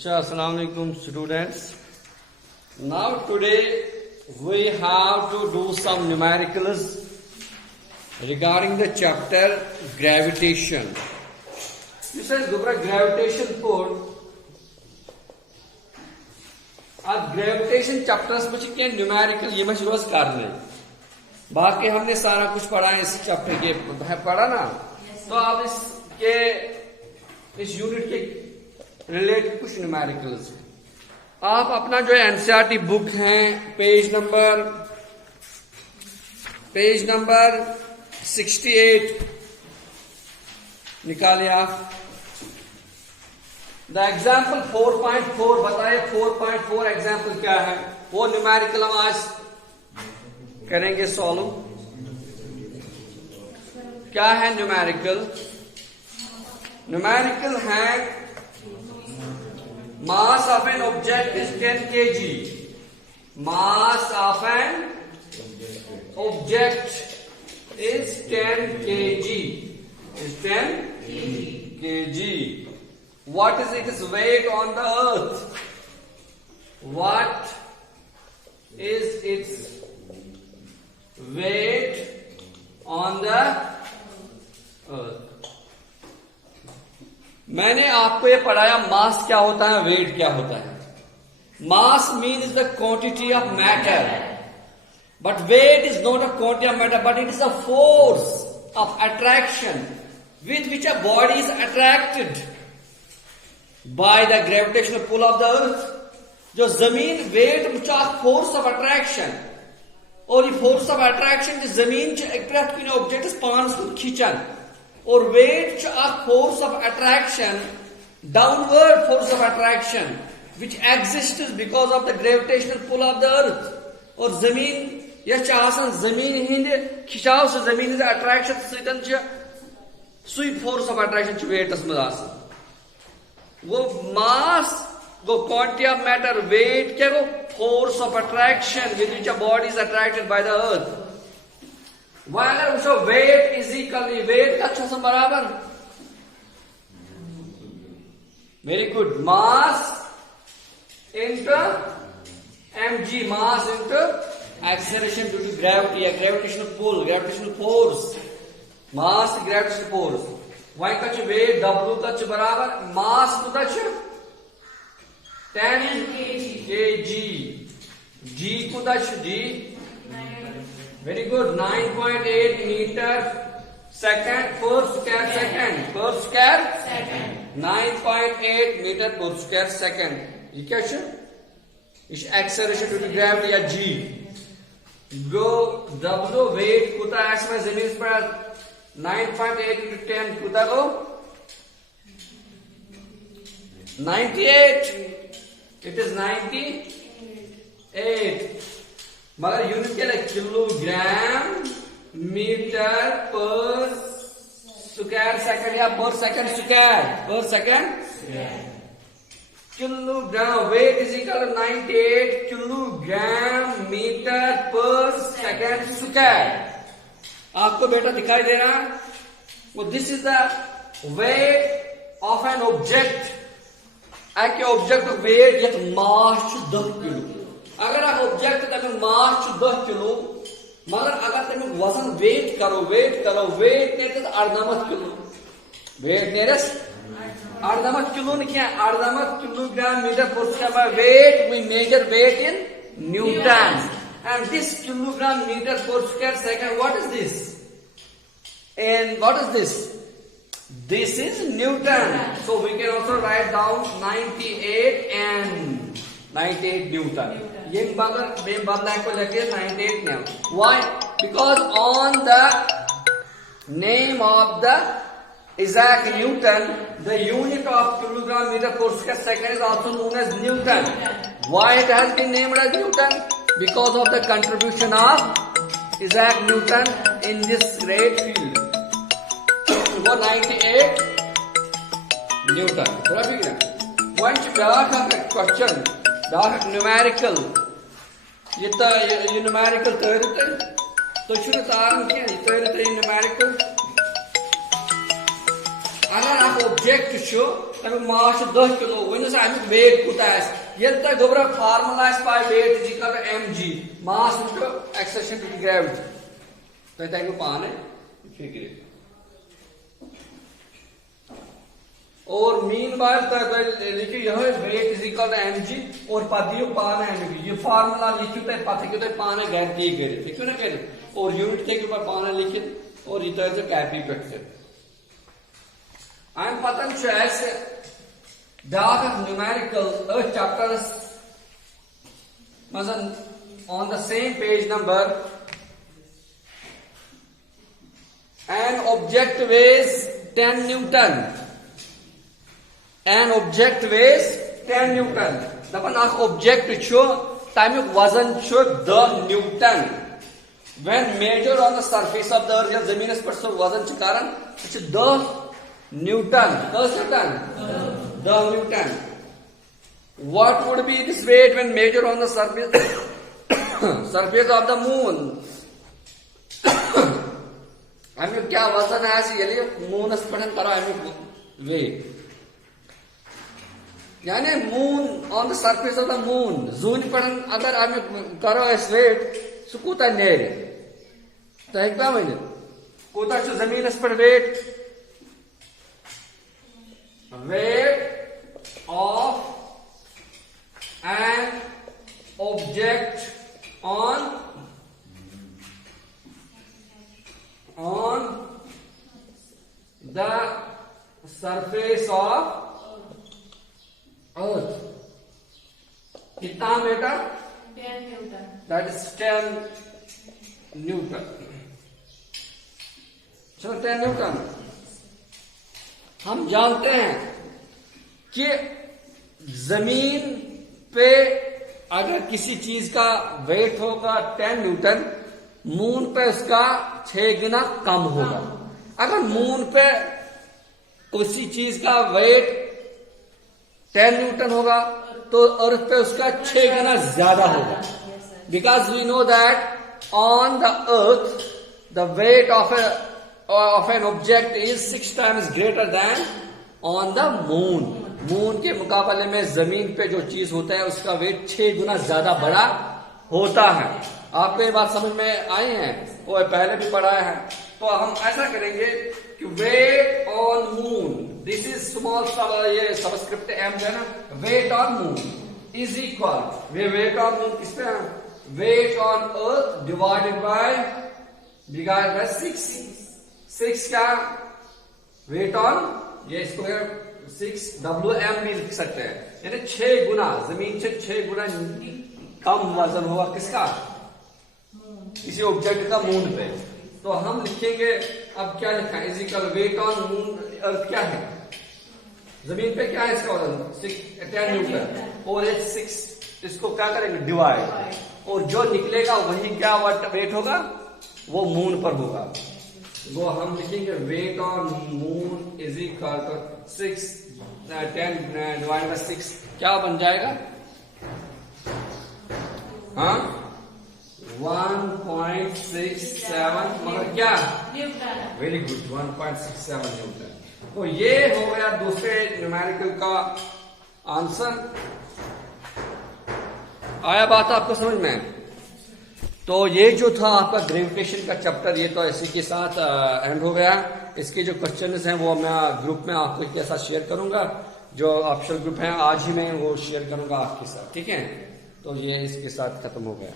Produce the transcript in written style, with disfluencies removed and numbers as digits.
Assalamu alaikum students. Now today we have to do some numericals regarding the chapter gravitation. You said gravitation code. अब gravitation chapters में क्या न्यूमेरिकल ये मैं रोज करने बाकी हमने सारा कुछ पढ़ा है इस चैप्टर के पढ़ा ना तो अब इसके इस यूनिट के रिलेटेड कुछ न्यूमेरिकल्स आप अपना जो एनसीईआरटी बुक है पेज नंबर 68 निकालिए आप द एग्जाम्पल 4.4 बताइए 4.4 एग्जाम्पल क्या है वो न्यूमेरिकल हम आज करेंगे सॉल्व क्या है न्यूमेरिकल है mass of an object is 10 kg mass of an object is 10 kg what is its weight on the earth what is its weight on the earth मैंने आपको ये पढ़ाया मास क्या होता है वेट क्या होता है mass means the quantity of matter but weight is not a quantity of matter but it is a force of attraction with which a body is attracted by the gravitational pull of the earth जो जमीन weight force of attraction और ये force of attraction जमीन attract object पान खींचन और weight force of attraction downward force of attraction which exist because of the gravitational pull of the अर्थ और जमीन यह जमीन हिंद खिंचाव से जमीन अट्रैक्शन सतन सुई फोर्स ऑफ अट्रैक्शन वेटस मज वो मास गो क्वांटिटी ऑफ मैटर वेट क्या गो force of attraction with which a body is attracted by the earth अगर वो वेट इज इक्वली वेट का अच्छा बराबर very good mass into mg mass into acceleration due to gravity या gravitational pull gravitational force mass gravitational force वही का wait w का बराबर मास को 10 kg g को g very good 9.8 meter second per square second 9.8 meter per square second ये क्या है इस एक्सेलरेशन ड्यू टू ग्रेविटी या g गो w वेट कुता है इसमें जमीन पर 9.8 into 10 कुता को 98 it is 98 मगर यूनिट क्या है kilogram metre per square second या per second kilogram weight is equal 98 kilogram metre per second square आपको बेटा दिखाई दे रहा वो this is the weight of an object object weight यथ मास 10 किलो अगर आप ऑब्जेक्ट तमें मास 10 किलो मगर अगर तमें वजन वेट करो वेट ने 98 किलो वेट नेरस 98 किलो ने क्या 98 kilogram metre per square weight we measure weight in newton and this kilogram metre per square second what is this and what is this is Newton so we can also write down 98 and 98 Newton ये बदला को लेके 98 ने why because on the name of the Isaac Newton the unit of kilogram meter per square second is also known as Newton why it has been named as Newton because of the contribution of Isaac Newton in this great field वो 98 Newton थोड़ा ठीक है once question numerical ये numerical तो शुरू तार numerical अगर आप ऑब्जेक्ट तमिक मास 10 किलो वन अमिक वेट कूत ये गोबर फार्मुला पाई weight is equal to mg mass into acceleration due to gravity तो तक पाने फिक्र और मीन वाइल लिखियो यह weight is equal to mg और पत दियो पाने mg ये फार्मुला लिखियो तुम पत हेकु तुम पाने घर ती कर हेकु ना कर और यूनिट हेकु पे पाने लिखित और ये तो कैपी पे I'm patan as dark numerical chapters on the same page number. An object weighs 10 Newton. An object weighs 10 Newton. Dapan ak object chu tamik wazan chu 10 Newton. When measured on the surface of the earth ya zamin par so wazan ch karan ch 10 Newton. 10 Newton. What would be this weight when measured on the surface surface of the moon? हमें क्या वजन है ऐसे ये मून स्पटन करो हमें weight यानी moon on the surface of the moon जून पटन अगर हमें करो इस वेट सो कूता नेर तो एक बार मैंने कूता जो जमीन इस पर wait of an object on the surface of earth कितना बेटा 10 Newton that is 10 Newton चलो 10 Newton हम जानते हैं कि जमीन पे अगर किसी चीज का वेट होगा 10 न्यूटन मून पे उसका 6 गुना कम होगा अगर मून पे किसी चीज का वेट 10 न्यूटन होगा तो अर्थ पे उसका 6 गुना ज्यादा होगा because we know that on the earth the weight of an object is 6 times greater than on the moon. Moon के मुकाबले में जमीन पे जो चीज होता है उसका वेट 6 गुना ज्यादा बड़ा होता है। आपको ये बात समझ में आई है वो पहले भी पढ़ा है। तो हम ऐसा करेंगे कि weight on moon this is small ये सबस्क्रिप्ट एम है ना weight on moon is equal weight on moon किस पे है weight on earth divided by 6 क्या वेट ऑन ये इसको 6 WM भी लिख सकते हैं यानी 6 गुना जमीन से 6 गुना कम वजन होगा किसका किसी ऑब्जेक्ट का मून पे तो हम लिखेंगे अब क्या लिखा है is equal weight on moon earth क्या है जमीन पे क्या है इसका वजन 10 न्यूटन और 6 इसको क्या करेंगे डिवाइड और जो निकलेगा वही क्या वेट होगा वो मून पर होगा वो हम लिखेंगे weight on moon is equal to 10 divide by 6 क्या बन जाएगा हाँ 1.67 मगर क्या वेरी गुड 1.67 न्यूटन तो ये हो गया दूसरे न्यूमेरिकल का आंसर आया बात आपको समझ में तो ये जो था आपका ग्रेविटेशन का चैप्टर ये तो इसी के साथ एंड हो गया इसके जो क्वेश्चंस हैं वो मैं ग्रुप में आपको के साथ शेयर करूंगा जो ऑप्शनल ग्रुप है आज ही मैं वो शेयर करूंगा आपके साथ ठीक है तो ये इसके साथ खत्म हो गया